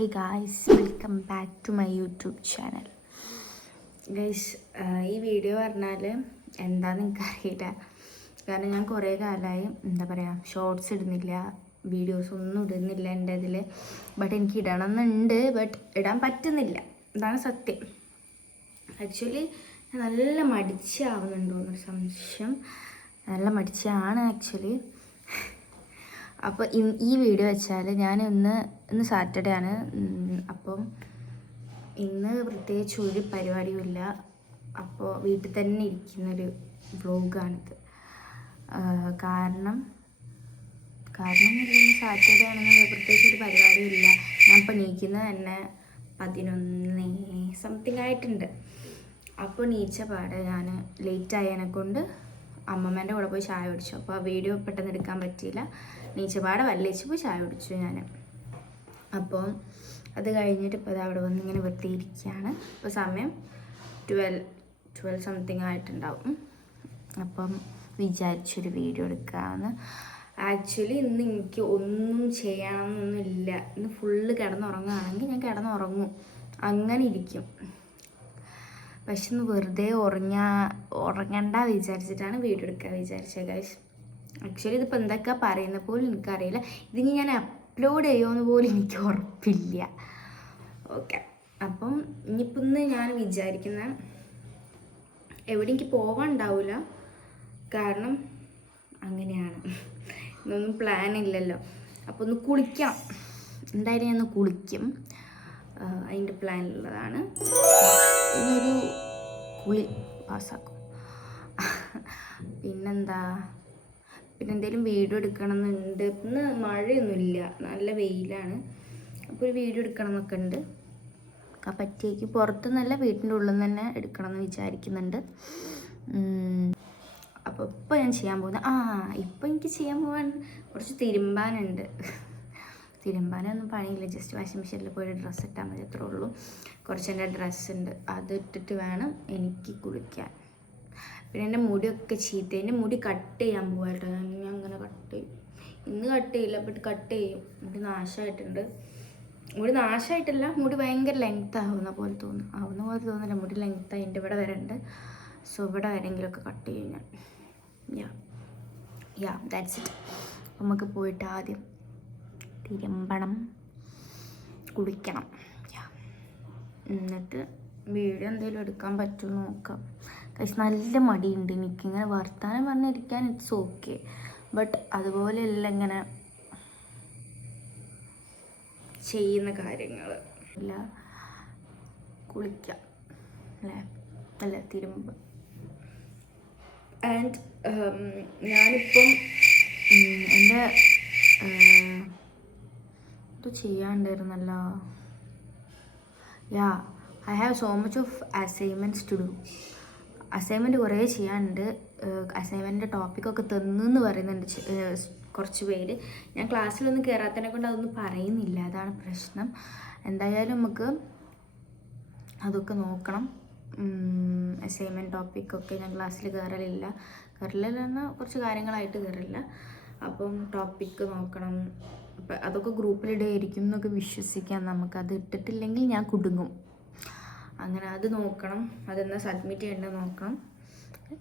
Hey guys, welcome back to my YouTube channel. Guys, ഈ video പറഞ്ഞാൽ എന്താണെന്ന് എനിക്കറിയില്ല. കാരണം ഞാൻ കുറേ കാലമായി ഷോർട്സ് ഇടുന്നില്ല, വീഡിയോസ് ഒന്നും ഇടുന്നില്ല എൻ്റെ ഇതിൽ. ബട്ട് എനിക്ക് ഇടണമെന്നുണ്ട്, ബട്ട് ഇടാൻ പറ്റുന്നില്ല. ഇതാണ് സത്യം. ആക്ച്വലി നല്ല മടിച്ചാവുന്നുണ്ടോയെന്നൊരു സംശയം. നല്ല മടിച്ചാണ് ആക്ച്വലി. അപ്പോൾ ഈ വീഡിയോ വെച്ചാൽ ഞാൻ ഇന്ന് സാറ്റർഡേ ആണ്. അപ്പം ഇന്ന് പ്രത്യേകിച്ച് ഒരു പരിപാടിയുമില്ല. അപ്പോൾ വീട്ടിൽ തന്നെ ഇരിക്കുന്നൊരു വ്ലോഗാണിത്. കാരണം ഇന്ന് സാറ്റർഡേ ആണെന്ന് പ്രത്യേകിച്ച് ഒരു പരിപാടിയില്ല. ഞാൻ ഇപ്പോൾ നീക്കുന്നത് തന്നെ 11 സംതിങ് ആയിട്ടുണ്ട്. അപ്പോൾ നീച്ച പാടെ ഞാൻ ലേറ്റ് ആയതിനെ കൊണ്ട് അമ്മമ്മേൻ്റെ കൂടെ പോയി ചായ കുടിച്ചു. അപ്പോൾ ആ വീഡിയോ പെട്ടെന്ന് എടുക്കാൻ പറ്റിയില്ല. നീച്ചപാടെ വല്ലേച്ച് പോയി ചായ കുടിച്ചു ഞാൻ. അപ്പോൾ അത് കഴിഞ്ഞിട്ട് ഇപ്പോൾ അത് അവിടെ വന്ന് ഇങ്ങനെ വെറുതെ ഇരിക്കുകയാണ്. ഇപ്പോൾ സമയം 12 സംതിങ് ആയിട്ടുണ്ടാവും. അപ്പം വിചാരിച്ചൊരു വീഡിയോ എടുക്കാമെന്ന്. ആക്ച്വലി ഇന്ന് എനിക്ക് ഒന്നും ചെയ്യണമെന്നൊന്നുമില്ല. ഇന്ന് ഫുള്ള് കിടന്നുറങ്ങുകയാണെങ്കിൽ ഞാൻ കിടന്നുറങ്ങും, അങ്ങനെ ഇരിക്കും. പക്ഷെ ഇന്ന് വെറുതെ ഉറങ്ങണ്ട വിചാരിച്ചിട്ടാണ് വീഡിയോ എടുക്കാൻ വിചാരിച്ചത് ഗൈസ്. ആക്ച്വലി ഇതിപ്പോൾ എന്തൊക്കെ പറയുന്ന പോലും എനിക്കറിയില്ല. ഇതിന് ഞാൻ അപ്ലോഡ് ചെയ്യുമെന്ന് പോലും എനിക്ക് ഉറപ്പില്ല. ഓക്കെ, അപ്പം ഇനിയിപ്പോൾ ഇന്ന് ഞാൻ വിചാരിക്കുന്ന എവിടെ എനിക്ക് പോകാൻ ഉണ്ടാവില്ല. കാരണം അങ്ങനെയാണ്, ഇന്നൊന്നും പ്ലാൻ ഇല്ലല്ലോ. അപ്പോൾ ഒന്ന് കുളിക്കാം, എന്തായാലും ഞാൻ ഒന്ന് കുളിക്കും. അതിൻ്റെ പ്ലാനുള്ളതാണ്. ഇന്നൊരു കുളി പാസ്സാക്കും. പിന്നെ എന്തെങ്കിലും വീഡിയോ എടുക്കണമെന്നുണ്ട്. ഇന്ന് മഴയൊന്നുമില്ല, നല്ല വെയിലാണ്. അപ്പോൾ ഒരു വീഡിയോ എടുക്കണം എന്നൊക്കെ ഉണ്ട്. പറ്റിയേക്ക് പുറത്തുനിന്നല്ല, വീട്ടിൻ്റെ ഉള്ളിൽ നിന്ന് തന്നെ എടുക്കണം എന്ന് വിചാരിക്കുന്നുണ്ട്. അപ്പോൾ ഇപ്പോൾ ഞാൻ ചെയ്യാൻ പോകുന്നത് ഇപ്പോൾ എനിക്ക് ചെയ്യാൻ പോകാൻ കുറച്ച് തിരുമ്പാനുണ്ട്. തിരുമ്പാനൊന്നും പണിയില്ല, ജസ്റ്റ് വാഷിംഗ് മെഷീനിൽ പോയി ഡ്രസ്സ് ഇട്ടാൽ മതി, അത്രേ ഉള്ളൂ. കുറച്ച് എൻ്റെ ഡ്രസ്സ് ഉണ്ട്, അത് ഇട്ടിട്ട് വേണം എനിക്ക് കുളിക്കാൻ. പിന്നെ എൻ്റെ മുടിയൊക്കെ ചീത്ത. എൻ്റെ മുടി കട്ട് ചെയ്യാൻ പോകാട്ടോ. ഞാൻ അങ്ങനെ കട്ട് ചെയ്യും. ഇന്ന് കട്ട് ചെയ്യില്ല, ബട്ട് കട്ട് ചെയ്യും. മുടി നാശമായിട്ടുണ്ട്. മുടി നാശമായിട്ടില്ല, മുടി ഭയങ്കര ലെങ്ത് ആവുന്ന പോലെ തോന്നില്ല. മുടി ലെങ്ത്തായി എൻ്റെ ഇവിടെ വരണ്ട്. സോ ഇവിടെ വരെങ്കിലുമൊക്കെ കട്ട് ചെയ്യും ഞാൻ. Yeah that's it. അപ്പം നമുക്ക് പോയിട്ട് ആദ്യം തിരുമ്പണം, കുളിക്കണം. എന്നിട്ട് വീഡിയോ എന്തെങ്കിലും എടുക്കാൻ പറ്റുമോ നോക്കാം. പക്ഷെ നല്ല മടിയുണ്ട് എനിക്കിങ്ങനെ വർത്താനം പറഞ്ഞിരിക്കാൻ. ഇറ്റ്സ് ഓക്കെ, ബട്ട് അതുപോലെയല്ല ഇങ്ങനെ ചെയ്യുന്ന കാര്യങ്ങൾ. അല്ല കുളിക്കാം അല്ല തിരുമ്പ്. ആൻഡ് ഞാനിപ്പം എൻ്റെ ഇത് ചെയ്യാണ്ടായിരുന്നല്ലോ. I have so much of assignments to do. Assignment കുറേ ചെയ്യാനുണ്ട്. അസൈൻമെൻറ്റിൻ്റെ ടോപ്പിക്കൊക്കെ തന്നെന്ന് പറയുന്നുണ്ട് കുറച്ച് പേര്. ഞാൻ ക്ലാസ്സിലൊന്നും കയറാത്തതിനെ കൊണ്ട് അതൊന്നും പറയുന്നില്ല, അതാണ് പ്രശ്നം. എന്തായാലും നമുക്ക് അതൊക്കെ നോക്കണം. അസൈൻമെൻറ്റ് ടോപ്പിക്കൊക്കെ ഞാൻ ക്ലാസ്സിൽ കയറലില്ല എന്നാൽ കുറച്ച് കാര്യങ്ങളായിട്ട് കയറില്ല. അപ്പം ടോപ്പിക്ക് നോക്കണം. അപ്പം അതൊക്കെ ഗ്രൂപ്പിലിടുകയായിരിക്കും എന്നൊക്കെ വിശ്വസിക്കാം. നമുക്കത് ഇട്ടിട്ടില്ലെങ്കിൽ ഞാൻ കുടുങ്ങും. അങ്ങനെ അത് നോക്കണം, അതെന്താ സബ്മിറ്റ് ചെയ്യേണ്ടത് നോക്കണം.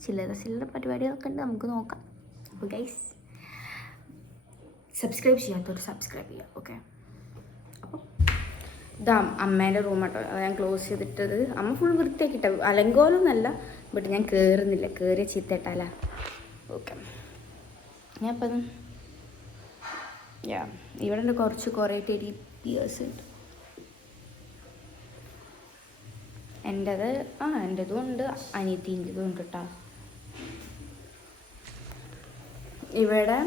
ചില്ലറ പരിപാടികളൊക്കെ ഉണ്ട്, നമുക്ക് നോക്കാം. അപ്പോൾ ഗൈസ്, സബ്സ്ക്രൈബ് ചെയ്യാത്തവർ സബ്സ്ക്രൈബ് ചെയ്യാം. ഓക്കെ, അപ്പോൾ ഇതാ അമ്മേൻ്റെ റൂം കേട്ടോ. അത് ഞാൻ ക്ലോസ് ചെയ്തിട്ടത്. അമ്മ ഫുൾ വൃത്തിയാക്കിയിട്ട, അലങ്കോലമൊന്നുമല്ല, ബട്ട് ഞാൻ കയറുന്നില്ല. കയറിയ ചീത്തയിട്ടല്ല. ഓക്കെ, ഞാൻ അപ്പം ഇവിടെ കുറേ ടെഡി ബിയേഴ്സ് ഉണ്ട്. എൻ്റെതും ഉണ്ട്, അനിയത്തിൻ്റെതും ഉണ്ട് കേട്ടോ. ഇവിടെ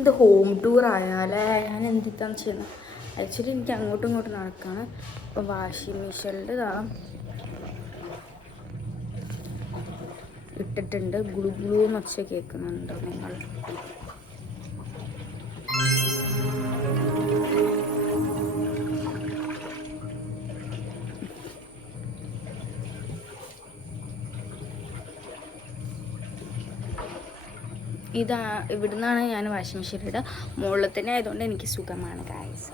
ഇത് ഹോം ടൂർ ആയാലേ ഞാൻ എന്തിട്ടാണ് ചെയ്യുന്നത്. ആക്ച്വലി എനിക്ക് അങ്ങോട്ടും ഇങ്ങോട്ടും നടക്കാണ്. ഇപ്പം വാഷിംഗ് മെഷീനിൽ ഇട്ടിട്ടുണ്ട്. ഗുളു എന്നൊച്ച കേൾക്കുന്നുണ്ടോ നിങ്ങൾ? ഇവിടുന്നാണ് ഞാൻ വാഷിംഗ് മെഷീൻ ഇടുക. മുകളിൽ തന്നെ ആയതുകൊണ്ട് എനിക്ക് സുഖമാണ് ഗൈസ്.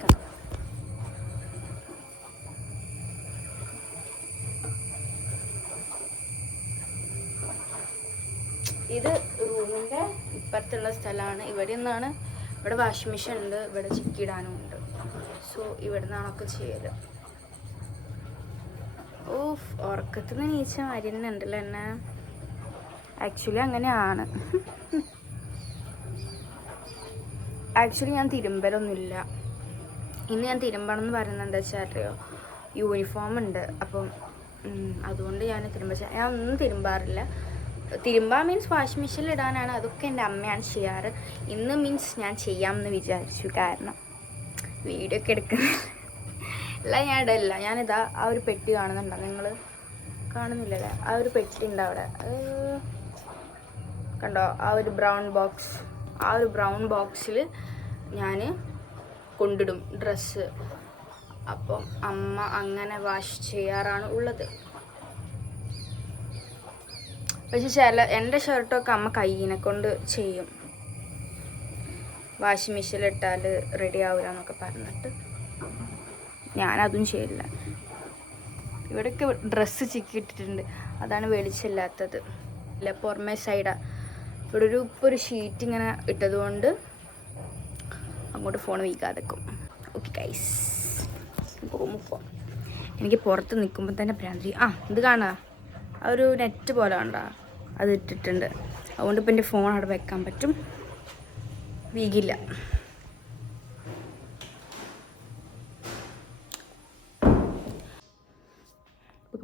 ഇത് റൂമിൻ്റെ ഇപ്പുറത്തുള്ള സ്ഥലമാണ്. ഇവിടെ നിന്നാണ്, ഇവിടെ വാഷിംഗ് മെഷീൻ ഉണ്ട്, ഇവിടെ ചിക്കിടാനും ഉണ്ട്. സോ ഇവിടെ നിന്നാണൊക്കെ ചെയ്യല്. ഓഫ്, ഉറക്കത്തിൽ നിന്ന് നീച്ച മാതിരി തന്നെ ഉണ്ടല്ലോ എന്നെ. ആക്ച്വലി അങ്ങനെയാണ്. ആക്ച്വലി ഞാൻ തിരുമ്പലൊന്നുമില്ല. ഇന്ന് ഞാൻ തിരുമ്പണം എന്ന് പറയുന്നത് എന്താ വെച്ചാൽ അറിയോ, യൂണിഫോം ഉണ്ട്. അപ്പം അതുകൊണ്ട് ഞാൻ ഞാൻ ഒന്നും തിരുമ്പാറില്ല. തിരുമ്പാൻ മീൻസ് വാഷിംഗ് മെഷീനിൽ ഇടാനാണ്. അതൊക്കെ എൻ്റെ അമ്മയാണ് ചെയ്യാറ്. ഇന്ന് മീൻസ് ഞാൻ ചെയ്യാമെന്ന് വിചാരിച്ചു. കാരണം വീഡിയോ ഒക്കെ എടുക്കുന്നില്ല. എല്ലാം ഞാൻ ഇടയില്ല. ഞാനിതാ ആ ഒരു പെട്ടി കാണുന്നുണ്ടോ, നിങ്ങൾ കാണുന്നില്ലല്ലേ? ആ ഒരു പെട്ടി ഉണ്ട് അവിടെ, കണ്ടോ? ആ ഒരു ബ്രൗൺ ബോക്സ്. ആ ഒരു ബ്രൗൺ ബോക്സിൽ ഞാൻ കൊണ്ടിടും ഡ്രസ്സ്. അപ്പം അമ്മ അങ്ങനെ വാഷ് ചെയ്യാറാണ് ഉള്ളത്. പക്ഷെ എൻ്റെ ഷർട്ടൊക്കെ അമ്മ കയ്യിനെ കൊണ്ട് ചെയ്യും. വാഷിംഗ് മെഷീനിലിട്ടാൽ റെഡി ആവില്ല എന്നൊക്കെ പറഞ്ഞിട്ട് ഞാനതും ചെയ്യില്ല. ഇവിടെയൊക്കെ ഡ്രസ്സ് ചിക്കിയിട്ടിട്ടുണ്ട്, അതാണ് വെളിച്ചില്ലാത്തത്. ഇല്ല, പുറമേ സൈഡാണ്. ഇവിടെ ഇപ്പോൾ ഒരു ഷീറ്റ് ഇങ്ങനെ ഇട്ടതുകൊണ്ട് അങ്ങോട്ട് ഫോൺ വീക്കാതെക്കും. ഓക്കെ ഗൈസ്, റൂമിൽ പോകാം. എനിക്ക് പുറത്ത് നിൽക്കുമ്പോൾ തന്നെ ഭ്രാന്തി. ഇത് കാണുക, ആ ഒരു നെറ്റ് പോലെ കണ്ടോ, അത് ഇട്ടിട്ടുണ്ട്. അതുകൊണ്ട് ഇപ്പം എൻ്റെ ഫോൺ അവിടെ വെക്കാൻ പറ്റും, വീകില്ല.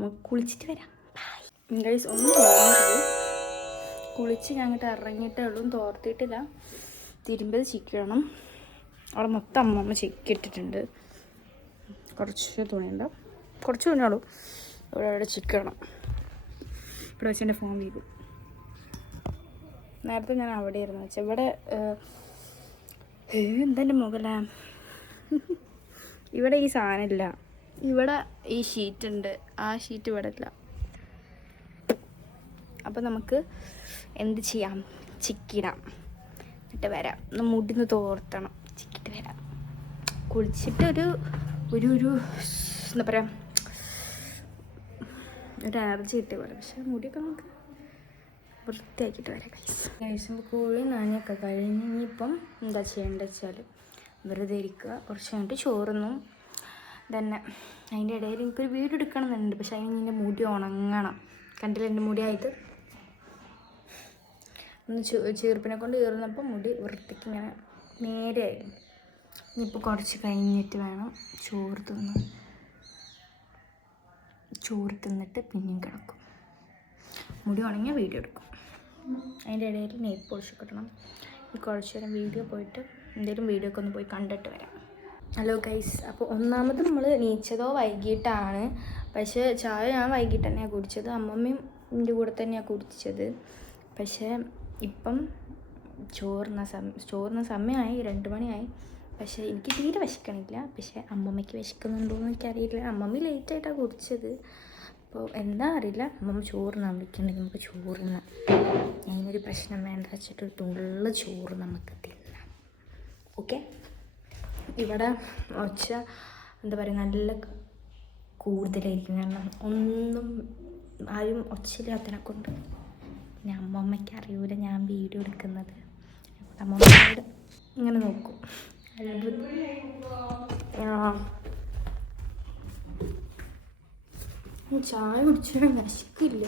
നമുക്ക് കുളിച്ചിട്ട് വരാം. ഗൈസ്, ഒന്നും തോന്നരുത്. കുളിച്ച് ഞാൻ അങ്ങോട്ട് ഇറങ്ങിയിട്ടേ ഉള്ളൂ, തോർത്തിയിട്ടില്ല. തിരുമ്പത് ചിക്കണം. അവിടെ മൊത്തം അമ്മമ്മ ചിക്കിയിട്ടിട്ടുണ്ട്. കുറച്ച് തുണിയുണ്ട്, കുറച്ച് തുണിയുള്ളൂ. അവിടെ ചിക്കണം. ഇവിടെ വെച്ച് എൻ്റെ ഫോൺ വീഴും. നേരത്തെ ഞാൻ അവിടെ ഇരുന്ന് വെച്ചാൽ ഇവിടെ എന്തെൻ്റെ മുകളിലാ, ഇവിടെ ഈ സാധനമില്ല. ഇവിടെ ഈ ഷീറ്റുണ്ട്, ആ ഷീറ്റ് ഇവിടെ ഇല്ല. അപ്പോൾ നമുക്ക് എന്ത് ചെയ്യാം, ചിക്കിടാം. എന്നിട്ട് വരാം. ഒന്ന് മുടിന്ന് തോർത്തണം, ചിക്കിട്ട് വരാം. കുളിച്ചിട്ട് ഒരു എന്താ പറയുക, ഒരു എനർജി കിട്ടിയ പോലെ. പക്ഷേ മുടിയൊക്കെ നമുക്ക് വൃത്തിയാക്കിയിട്ട് വരാം. കഴിച്ചുമ്പോൾ കുളി നനയൊക്കെ കഴിഞ്ഞ് ഇനിയിപ്പം എന്താ ചെയ്യേണ്ടത് വെച്ചാൽ വെറുതെ ഇരിക്കുക. കുറച്ച് കഴിഞ്ഞിട്ട് ചോറുന്നു തന്നെ. അതിൻ്റെ ഇടയിൽ എനിക്കൊരു വീഡിയോ എടുക്കണം എന്നുണ്ട്. പക്ഷെ അതിന് എൻ്റെ മുടി ഉണങ്ങണം. കണ്ടില്ല എൻ്റെ മുടിയായിട്ട് ഒന്ന് ചീർപ്പിനെ കൊണ്ട് കീറുന്നപ്പോൾ മുടി വൃത്തിക്ക് ഇങ്ങനെ നേരെയായിരുന്നു. ഇനിയിപ്പോൾ കുറച്ച് കഴിഞ്ഞിട്ട് വേണം ചോറ് തിന്നാൻ. ചോറ് തിന്നിട്ട് പിന്നെയും കിടക്കും. മുടി ഉണങ്ങിയ വീഡിയോ എടുക്കും. അതിൻ്റെ ഇടയിൽ നെയിൽ പോളിഷ് കിട്ടണം. കുറച്ച് നേരം വീഡിയോ പോയിട്ട് എന്തെങ്കിലും വീഡിയോ ഒക്കെ ഒന്ന് പോയി കണ്ടിട്ട് വരാം. ഹലോ ഗൈസ്, അപ്പോൾ ഒന്നാമത് നമ്മൾ നീച്ചതോ വൈകിട്ടാണ്. പക്ഷേ ചായ ഞാൻ വൈകിട്ട് തന്നെയാണ് കുടിച്ചത്. അമ്മമ്മയും എൻ്റെ കൂടെ തന്നെയാണ് കുടിച്ചത്. പക്ഷേ ഇപ്പം ചോറിന സമയമായി, 2 മണിയായി. പക്ഷേ എനിക്ക് തീരെ വിശക്കണില്ല. പക്ഷേ അമ്മമ്മയ്ക്ക് വിശക്കുന്നുണ്ടോയെന്ന് എനിക്കറിയില്ല. അമ്മമ്മ ലേറ്റായിട്ടാണ് കുടിച്ചത്. അപ്പോൾ എന്താ അറിയില്ല. അമ്മമ്മ ചോറിനാൻ വിളിക്കണമെങ്കിൽ നമുക്ക് ചോറിനാം. അതിനൊരു പ്രശ്നം വേണ്ട വെച്ചിട്ട് ഒരു തുള്ള ചോറ് നമുക്ക് തിന്നാം. ഓക്കെ, ഇവിടെ ഒച്ച എന്താ പറയുക, നല്ല കൂടുതലായിരിക്കും. കാരണം ഒന്നും ആരും ഒച്ചയില്ലാത്തതിനെ കൊണ്ട്. പിന്നെ അമ്മമ്മയ്ക്ക് അറിയൂല ഞാൻ വീഡിയോ എടുക്കുന്നത്. അമ്മമ്മയോട് ഇങ്ങനെ നോക്കും. ചായ കുടിച്ചാൽ വിശക്കില്ല.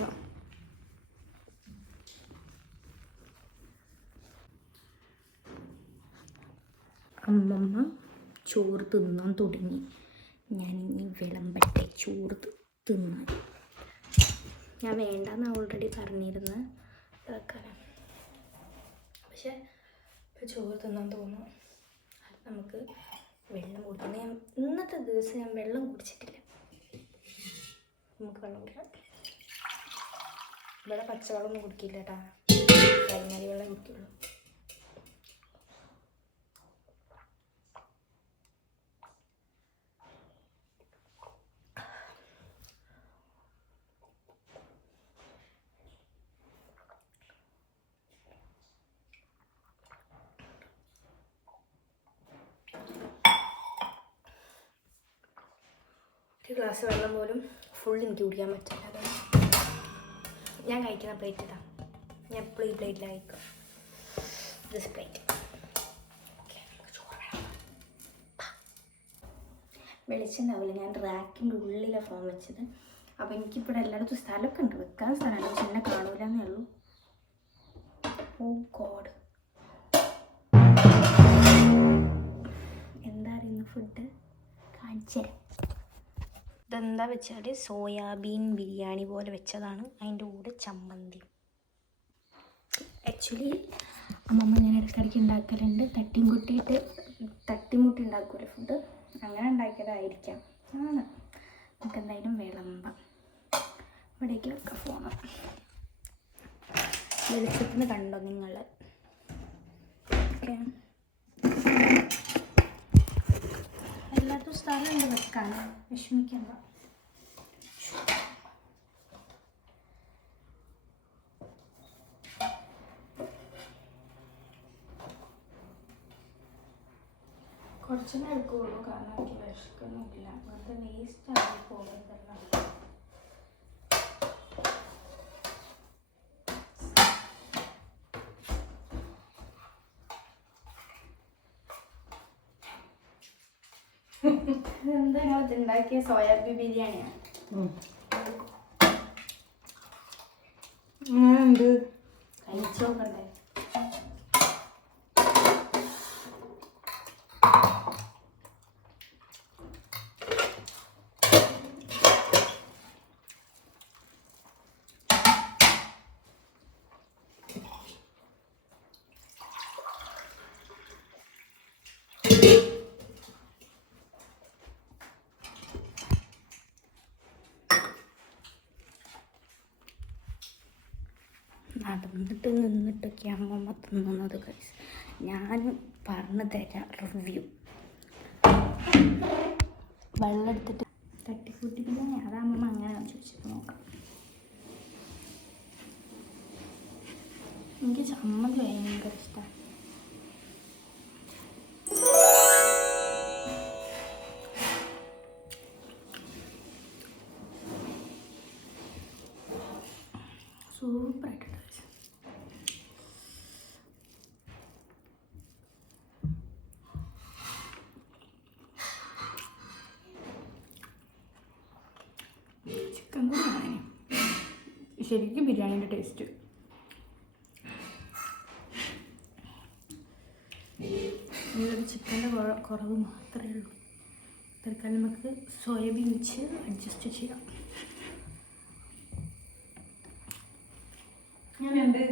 അമ്മമ്മ ചോറ് തിന്നാൻ തുടങ്ങി. ഞാനിനി വിളമ്പട്ടെ ചോറ് തിന്നാൻ. ഞാൻ വേണ്ടെന്ന് ഓൾറെഡി പറഞ്ഞിരുന്നു ഇതാക്കാനും. പക്ഷെ ഇപ്പോൾ ചോറ് തിന്നാൻ തോന്നുന്നു. അത് നമുക്ക് വെള്ളം കുടിക്കണം. ഞാൻ ഇന്നത്തെ ദിവസം ഞാൻ വെള്ളം കുടിച്ചിട്ടില്ല. നമുക്ക് വെള്ളം കുടിക്കാം. ഇവിടെ പച്ചവെള്ളമൊന്നും കുടിക്കില്ല കേട്ടോ, കരിങ്ങാലി വെള്ളം കുടിക്കുള്ളൂ. ഒരു ഗ്ലാസ് വെള്ളം പോലും ഫുൾ എനിക്ക് കുടിക്കാൻ പറ്റില്ല. ഞാൻ കഴിക്കുന്ന പ്ലേറ്റ് ഇതാ. ഞാൻ എപ്പോഴും ഈ പ്ലേറ്റിലായിരിക്കും. This plate. വെളിച്ചുണ്ടാവില്ല, ഞാൻ റാക്കിൻ്റെ ഉള്ളിലാണ് ഫോൺ വെച്ചത്. അപ്പോൾ എനിക്കിപ്പോൾ എല്ലായിടത്തും സ്ഥലമൊക്കെ ഉണ്ട്, വെക്കാൻ സ്ഥലമുണ്ട്, പക്ഷെ എന്നെ കാണൂലെന്നേ ഉള്ളൂ. ഓ ഗോഡ്, എന്താ അറിയുന്നു ഫുഡ് കാണിച്ചുതരാം. ഇതെന്താ വെച്ചാൽ സോയാബീൻ ബിരിയാണി പോലെ വെച്ചതാണ്. അതിൻ്റെ കൂടെ ചമ്മന്തി. ആക്ച്വലി അമ്മമ്മ ഞാൻ ഇടയ്ക്കിടയ്ക്ക് ഉണ്ടാക്കലുണ്ട്. തട്ടിമുട്ടി ഉണ്ടാക്കൂല ഫുഡ്, അങ്ങനെ ഉണ്ടാക്കിയതായിരിക്കാം. ആണ്, നമുക്ക് എന്തായാലും വിളമ്പാം. ഇവിടേക്ക് വെക്കാം ഫോണ്. വെളിച്ചത്തിന് കണ്ടോ നിങ്ങൾ? ഓക്കെ, എല്ലാത്തും സ്ഥലമുണ്ട് വെക്കാൻ, വിഷമിക്കണ്ട. കുറച്ചേ എടുക്കുകയുള്ളൂ, കാരണം എനിക്ക് വിശക്കൊന്നുമില്ല. വെറുതെ വേസ്റ്റായി പോകുന്നതെല്ലാം. ഇതെന്താ ഇത് ഉണ്ടാക്കിയ സോയാബീൻ ബിരിയാണിയാണ്. കഴിച്ചു നോക്കണ്ടേ? നടന്നിട്ട് നിന്നിട്ടൊക്കെയാണ് അമ്മമ്മ തിന്നുന്നത് ഗൈസ്. ഞാൻ പറഞ്ഞു തരാം റിവ്യൂ. വെള്ളം എടുത്തിട്ട് തട്ടിക്കൂട്ടിപ്പില്ല, അതാ അമ്മമ്മ അങ്ങനെ ചോദിച്ചിട്ട് നോക്കാം. എനിക്ക് ചമ്മന്തി ഭയങ്കര ഇഷ്ടമാണ്. സൂപ്പറായിട്ട് ചിക്കൻ കൂടിയാണ് ശരിക്കും ബിരിയാണീൻ്റെ ടേസ്റ്റ്. ഇതിലൊരു ചിക്കൻ്റെ കുറവ് മാത്രമേ ഉള്ളൂ. തൽക്കാലം നമുക്ക് സോയാബീൻ വെച്ച് അഡ്ജസ്റ്റ് ചെയ്യാം. ഞാനുണ്ട്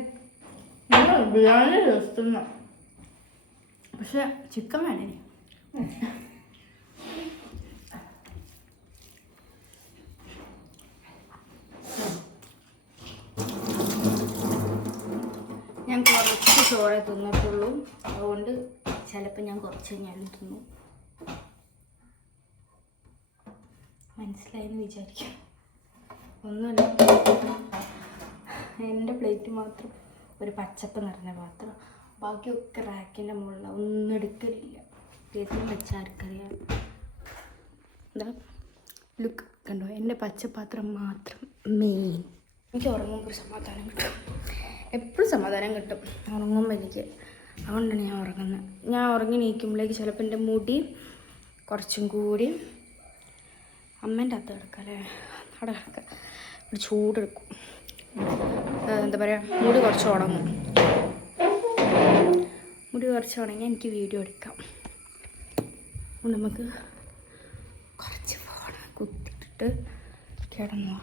ബിരിയാണി ടേസ്റ്റ്, പക്ഷെ ചിക്കൻ വേണേ. ഞാൻ കുറച്ച് ചോറേ തിന്നിട്ടുള്ളൂ, അതുകൊണ്ട് ചിലപ്പോൾ ഞാൻ കുറച്ച് കഴിഞ്ഞാലും തിന്നു. മനസ്സിലായെന്ന് വിചാരിക്കും. ഒന്നുമില്ല, എൻ്റെ പ്ലേറ്റ് മാത്രം ഒരു പച്ചപ്പ് നിറഞ്ഞ പാത്രം, ബാക്കിയൊക്കെ റാക്കിൻ്റെ മുകളിലാണ്. ഒന്നും എടുക്കലില്ല. പ്ലേറ്റിൽ വെച്ചാൽ ആർക്കറിയാം. എന്താ ലുക്ക് കണ്ടോ? എൻ്റെ പച്ചപ്പാത്രം മാത്രം മെയിൻ. എനിക്ക് ഉറങ്ങുമ്പോൾ ഒരു സമാധാനം കിട്ടും, എപ്പോഴും സമാധാനം കിട്ടും ഉറങ്ങുമ്പോൾ എനിക്ക്. അതുകൊണ്ടാണ് ഞാൻ ഉറങ്ങുന്നത്. ഞാൻ ഉറങ്ങി നീക്കുമ്പോഴേക്ക് ചിലപ്പോൾ എൻ്റെ മുടി കുറച്ചും കൂടി അമ്മേൻ്റെ അകത്ത് കിടക്കാം അല്ലേ, അവിടെ കിടക്കുക. ഒരു ചൂടെടുക്കും, എന്താ പറയുക, മുടി കുറച്ച് ഉണങ്ങും. മുടി കുറച്ച് ഉണങ്ങി എനിക്ക് വീഡിയോ എടുക്കാം. നമുക്ക് കുറച്ച് ഫോൺ കുത്തിട്ടിട്ട് കിടന്നു.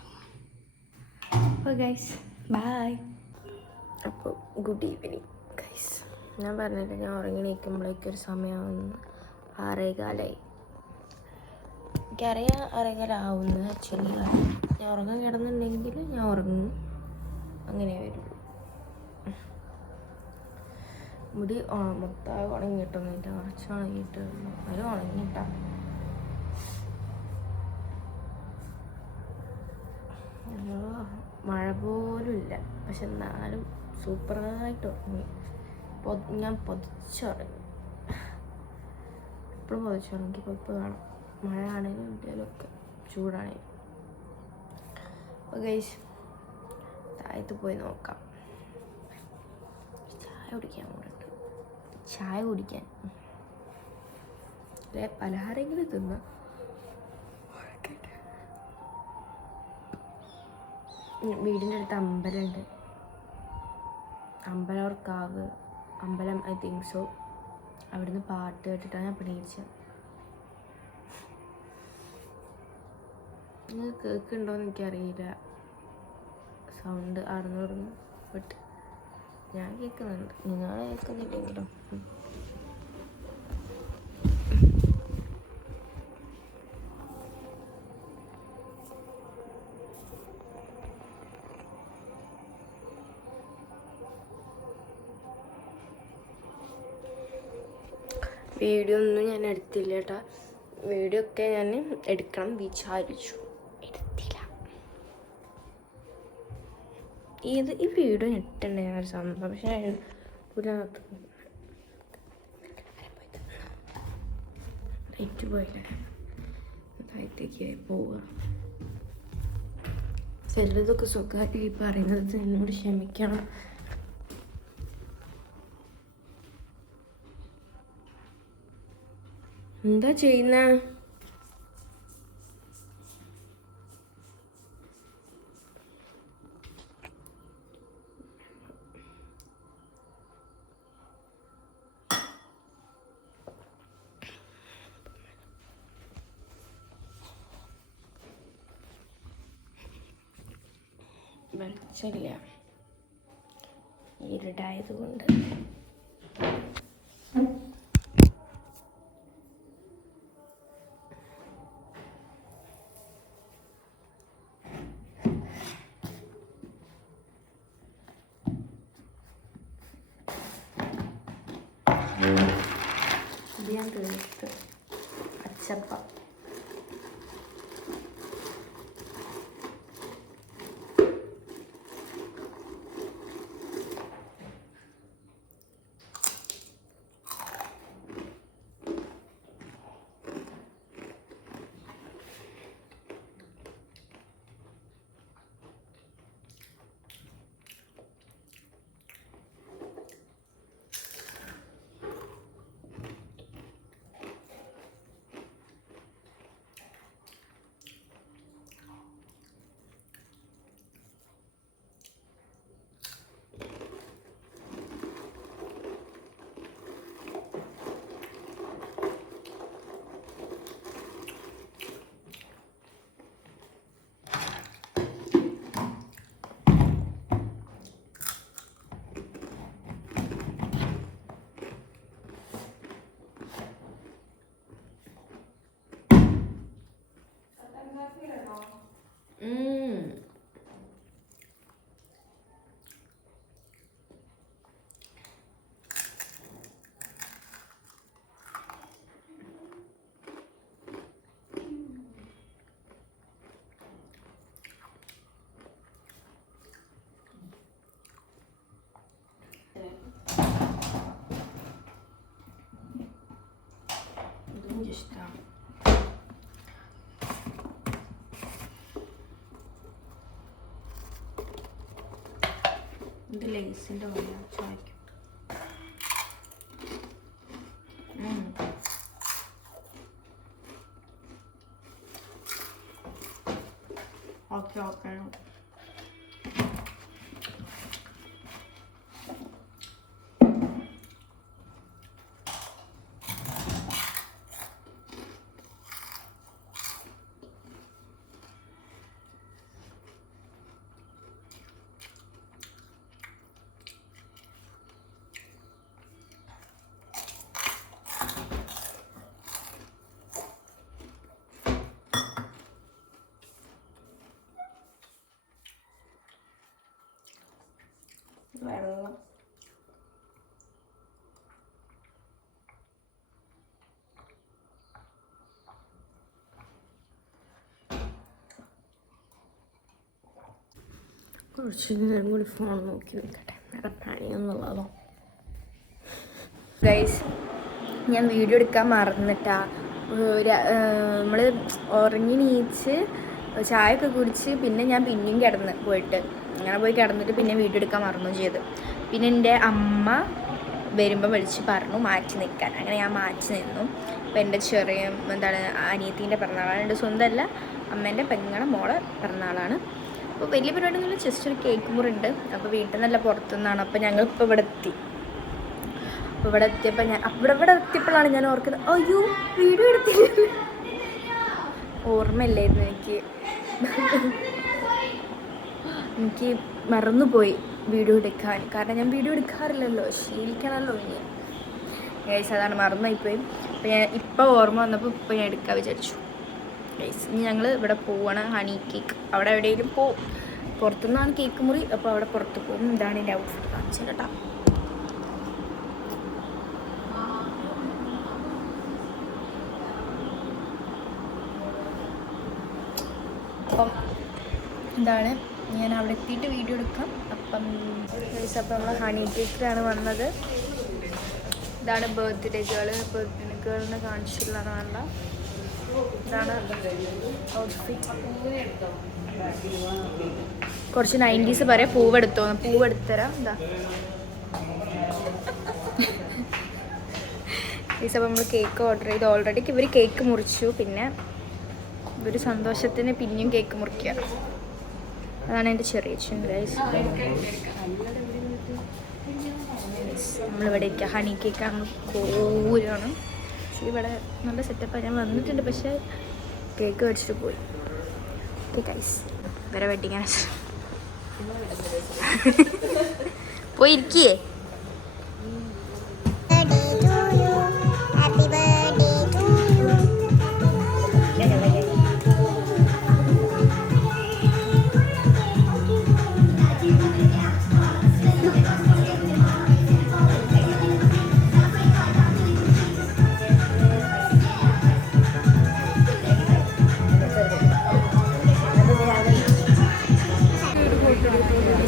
അപ്പോൾ ഗൈസ് ബൈ. അപ്പോൾ ഗുഡ് ഈവനിങ് ഗൈസ്. ഞാൻ പറഞ്ഞിട്ട് ഞാൻ ഉറങ്ങി നീക്കുമ്പോഴേക്കൊരു സമയമാവുന്നു 6:15. എനിക്കറിയാം 6:15 ആക്ച്വലി. ഞാൻ ഉറങ്ങാൻ കിടന്നുണ്ടെങ്കിൽ ഞാൻ ഉറങ്ങും, അങ്ങനെ വരുള്ളൂ. മുടി മൊത്തം ഉണങ്ങിയിട്ടൊന്നുമില്ല, കുറച്ച് ഉണങ്ങിയിട്ടുള്ളൂ. അത് ഉണങ്ങിയിട്ട മഴ പോലും ഇല്ല, പക്ഷെ എന്നാലും സൂപ്പറായിട്ട് ഉറങ്ങി. ഞാൻ പൊതിച്ചുറങ്ങി, എപ്പോഴും പൊതിച്ചുറങ്ങി. ഇപ്പോൾ വേണം, മഴ ആണെങ്കിലും എന്തെങ്കിലുമൊക്കെ ചൂടാണെങ്കിലും. അപ്പോൾ ഗൈസ് താഴത്ത് പോയി നോക്കാം. കുടിക്കാൻ പോകുന്നുണ്ട്. ചായ കുടിക്കാൻ അല്ലെ പലഹാരമെങ്കിലും തിന്ന. വീടിൻ്റെ അടുത്ത് അമ്പലമുണ്ട്, അമ്പലവർക്കാവ് അമ്പലം, ഐ തിങ്ക് സോ. അവിടുന്ന് പാട്ട് കേട്ടിട്ടാണ് ഞാൻ പണിയിച്ചത്. നിങ്ങൾ കേൾക്കുന്നുണ്ടോയെന്ന് എനിക്കറിയില്ല, സൗണ്ട് ആടുന്നു, ബട്ട് ഞാൻ കേൾക്കുന്നുണ്ട്, നിങ്ങൾ കേൾക്കുന്നില്ലെങ്കിലോ. വീഡിയോ ഒന്നും ഞാൻ എടുത്തില്ല കേട്ടോ. വീഡിയോ ഒക്കെ ഞാൻ എടുക്കണം വിചാരിച്ചു, എടുത്തില്ല. ഈ വീഡിയോ ഇട്ടുണ്ടായിരുന്നു ഒരു സംഭവം, പക്ഷേ ലൈറ്റ് പോയില്ല, താഴത്തേക്ക് പോവുക. ചിലതൊക്കെ സുഖമായിട്ട് ഈ പറയുന്നത് എന്നോട് ക്ഷമിക്കണം. എന്താ ചെയ്യുന്ന? വെളിച്ചമില്ല, ഇരുടായത് കൊണ്ട്. ഇത് ഞാൻ തീർത്ത് അച്ചപ്പം. ഇഷ്ടം ഇത് ലേസിൻ്റെ പോലെ ചോദിക്കും. Okay okay. വെള്ളം കുറച്ച് നേരം കൂടി ഫോൺ നോക്കി നിൽക്കട്ടെ, വേറെ പണിയൊന്നുള്ളതോ. ഗൈസ്, ഞാൻ വീഡിയോ എടുക്കാൻ മറന്നിട്ടാ. നമ്മൾ ഉറങ്ങി നീച്ച് ചായ ഒക്കെ കുടിച്ച് പിന്നെ ഞാൻ പിന്നെയും കിടന്ന് പോയിട്ട് അങ്ങനെ പോയി കിടന്നിട്ട് പിന്നെ വീഡിയോ എടുക്കാൻ മറന്നു ചെയ്ത്. പിന്നെ എൻ്റെ അമ്മ വരുമ്പോൾ വിളിച്ച് പറഞ്ഞു മാറ്റി നിൽക്കാൻ. അങ്ങനെ ഞാൻ മാറ്റി നിന്നു. അപ്പോൾ എൻ്റെ ചെറിയ എന്താണ് അനിയത്തീൻ്റെ പിറന്നാളാണ്. എൻ്റെ സ്വന്തമല്ല, അമ്മേൻ്റെ പെങ്ങളുടെ മോളെ പിറന്നാളാണ്. അപ്പോൾ വലിയ പരിപാടിയൊന്നുമില്ല, ജസ്റ്റ് ഒരു കേക്ക് മുറിണ്ട്. അപ്പോൾ വീട്ടിൽ നിന്നല്ല പുറത്തുനിന്നാണ്. അപ്പോൾ ഞങ്ങളിപ്പോൾ ഇവിടെ എത്തി. അപ്പോൾ ഇവിടെ എത്തിയപ്പോൾ ഇവിടെ എത്തിയപ്പോഴാണ് ഞാൻ ഓർക്കുന്നത്, അയ്യോ വീഡിയോ എടുത്തില്ല, ഓർമ്മയില്ലായിരുന്നു എനിക്ക് മറന്നുപോയി വീഡിയോ എടുക്കാൻ. കാരണം ഞാൻ വീഡിയോ എടുക്കാറില്ലല്ലോ, ശീലിക്കണമല്ലോ ഇനി. ഗൈസ് അതാണ് മറന്നുപോയിപ്പോയി. അപ്പോൾ ഞാൻ ഇപ്പോൾ ഓർമ്മ വന്നപ്പോൾ ഇപ്പോൾ ഞാൻ എടുക്കാൻ വിചാരിച്ചു. ഗൈസ് ഇനി ഞങ്ങൾ ഇവിടെ പോവാണ്, ഹണി കേക്ക്. അവിടെ എവിടെയെങ്കിലും പോവും. പുറത്തുനിന്നാണ് കേക്ക് മുറി, അപ്പോൾ അവിടെ പുറത്ത് പോകും. ഇതാണ് എൻ്റെ ഔട്ട്ഫിറ്റ്. കാണിച്ചു കേട്ടോ. അപ്പം ഇതാണ്, ഞാൻ അവിടെ എത്തിയിട്ട് വീഡിയോ എടുക്കാം. അപ്പം നമ്മൾ ഹണി കേക്കിലാണ് വന്നത്. ഇതാണ് ബർത്ത്ഡേ ഗേളിനെ കാണിച്ചിട്ടുള്ളതാണ്. വേണ്ട, ഇതാണ് ഔട്ട്ഫിറ്റ്. കുറച്ച് 90s പറയാം. പൂവെടുത്തരാം. എന്താ അപ്പം നമ്മൾ കേക്ക് ഓർഡർ ചെയ്ത് ഓൾറെഡി ഇവർ കേക്ക് മുറിച്ചു. പിന്നെ ഒരു സന്തോഷത്തിന് പിന്നെയും കേക്ക് മുറിക്കുക. അതാണ് എൻ്റെ ചെറിയ ഗൈസ്. നമ്മളിവിടെ ഇരിക്കുക, ഹണി കേക്കാണ്, പൂരാണ്. പക്ഷേ ഇവിടെ നല്ല സെറ്റപ്പാണ്. ഞാൻ വന്നിട്ടുണ്ട്, പക്ഷേ കേക്ക് മേടിച്ചിട്ട് പോയി. ഓക്കെ ഗൈസ്, വേറെ വെഡിങ് ആനിവേഴ്സറി പോയിരിക്കേ.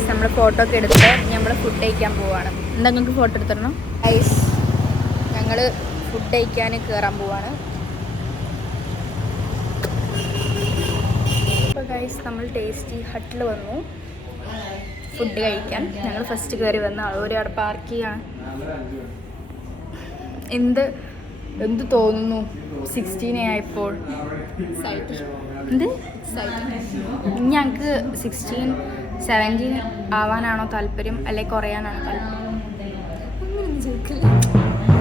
നമ്മൾ ഫോട്ടോ ഒക്കെ എടുത്ത് നമ്മൾ ഫുഡ് കഴിക്കാൻ പോവാണ്. എന്താ നിങ്ങൾക്ക് ഫോട്ടോ എടുത്തിടണം ഗൈസ്? ഞങ്ങൾ ഫുഡ് കഴിക്കാൻ കയറാൻ പോവാണ്. അപ്പോൾ ഗൈസ് നമ്മൾ ടേസ്റ്റി ഹട്ടിൽ വന്നു ഫുഡ് കഴിക്കാൻ. ഞങ്ങൾ ഫസ്റ്റ് കയറി വന്ന ഒരാൾ പാർക്ക് ചെയ്യാണ്. എന്ത് തോന്നുന്നു 16 ആയപ്പോൾ? ഞങ്ങൾക്ക് 16 17 ആവാനാണോ താല്പര്യം, അല്ലെങ്കിൽ കുറയാനാണോ താല്പര്യം?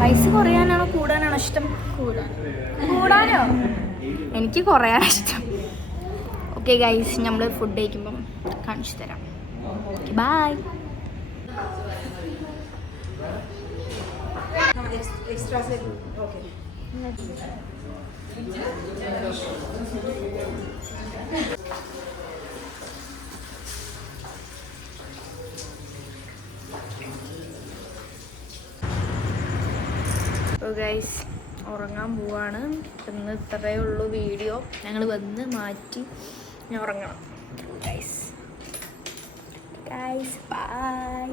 വയസ്സ് കുറയാനാണോ കൂടാനാണോ ഇഷ്ടം? കൂടാനോ? എനിക്ക് കുറയാനാണ് ഇഷ്ടം. ഓക്കെ ഗൈസ്, നമ്മൾ ഫുഡ് കഴിക്കുമ്പം കാണിച്ചു തരാം. ബൈ. അപ്പോൾ ഗൈസ് ഉറങ്ങാൻ പോവാണ്. ഇന്ന് ഇത്രയേ ഉള്ളൂ വീഡിയോ. ഞങ്ങൾ വന്ന് മാറ്റി ഞാൻ ഉറങ്ങണം. Guys bye.